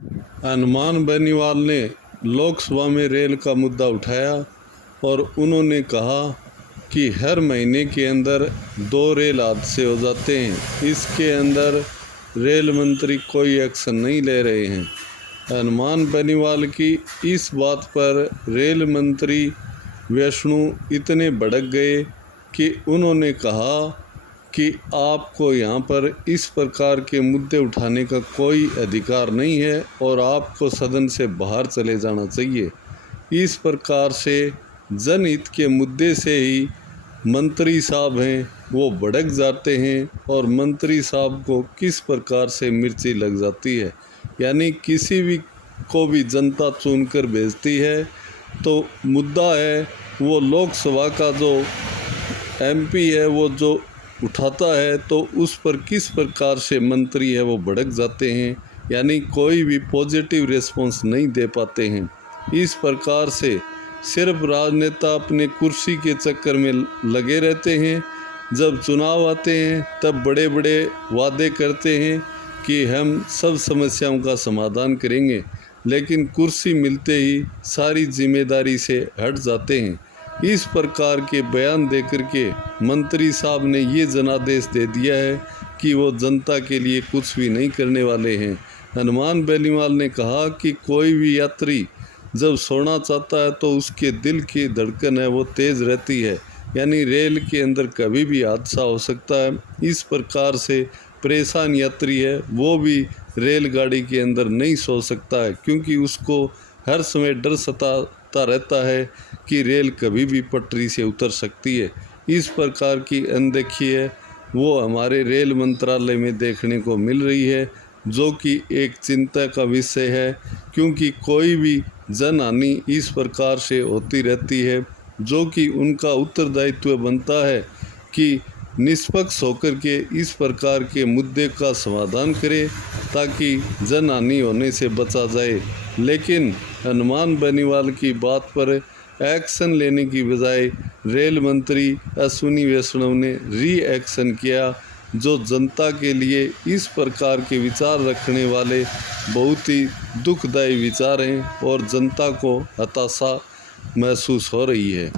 हनुमान बेनीवाल ने लोकसभा में रेल का मुद्दा उठाया और उन्होंने कहा कि हर महीने के अंदर 2 रेल हादसे हो जाते हैं, इसके अंदर रेल मंत्री कोई एक्शन नहीं ले रहे हैं। हनुमान बेनीवाल की इस बात पर रेल मंत्री वैष्णो इतने भड़क गए कि उन्होंने कहा कि आपको यहाँ पर इस प्रकार के मुद्दे उठाने का कोई अधिकार नहीं है और आपको सदन से बाहर चले जाना चाहिए। इस प्रकार से जनहित के मुद्दे से ही मंत्री साहब हैं वो भड़क जाते हैं और मंत्री साहब को किस प्रकार से मिर्ची लग जाती है, यानी किसी भी को भी जनता चुनकर भेजती है तो मुद्दा है वो लोकसभा का जो एमपी है वो जो उठाता है तो उस पर किस प्रकार से मंत्री है वो भड़क जाते हैं, यानी कोई भी पॉजिटिव रिस्पॉन्स नहीं दे पाते हैं। इस प्रकार से सिर्फ राजनेता अपने कुर्सी के चक्कर में लगे रहते हैं। जब चुनाव आते हैं तब बड़े बड़े वादे करते हैं कि हम सब समस्याओं का समाधान करेंगे, लेकिन कुर्सी मिलते ही सारी जिम्मेदारी से हट जाते हैं। इस प्रकार के बयान देकर के मंत्री साहब ने ये जनादेश दे दिया है कि वो जनता के लिए कुछ भी नहीं करने वाले हैं। हनुमान बेनीवाल ने कहा कि कोई भी यात्री जब सोना चाहता है तो उसके दिल की धड़कन है वो तेज़ रहती है, यानी रेल के अंदर कभी भी हादसा हो सकता है। इस प्रकार से परेशान यात्री है वो भी रेलगाड़ी के अंदर नहीं सो सकता है, क्योंकि उसको हर समय डर सताता रहता है कि रेल कभी भी पटरी से उतर सकती है। इस प्रकार की अनदेखी है वो हमारे रेल मंत्रालय में देखने को मिल रही है, जो कि एक चिंता का विषय है, क्योंकि कोई भी जनहानि इस प्रकार से होती रहती है, जो कि उनका उत्तरदायित्व बनता है कि निष्पक्ष होकर के इस प्रकार के मुद्दे का समाधान करे ताकि जनहानि होने से बचा जाए। लेकिन हनुमान बेनीवाल की बात पर एक्शन लेने की बजाय रेल मंत्री अश्विनी वैष्णव ने रिएक्शन किया, जो जनता के लिए इस प्रकार के विचार रखने वाले बहुत ही दुखदायी विचार हैं और जनता को हताशा महसूस हो रही है।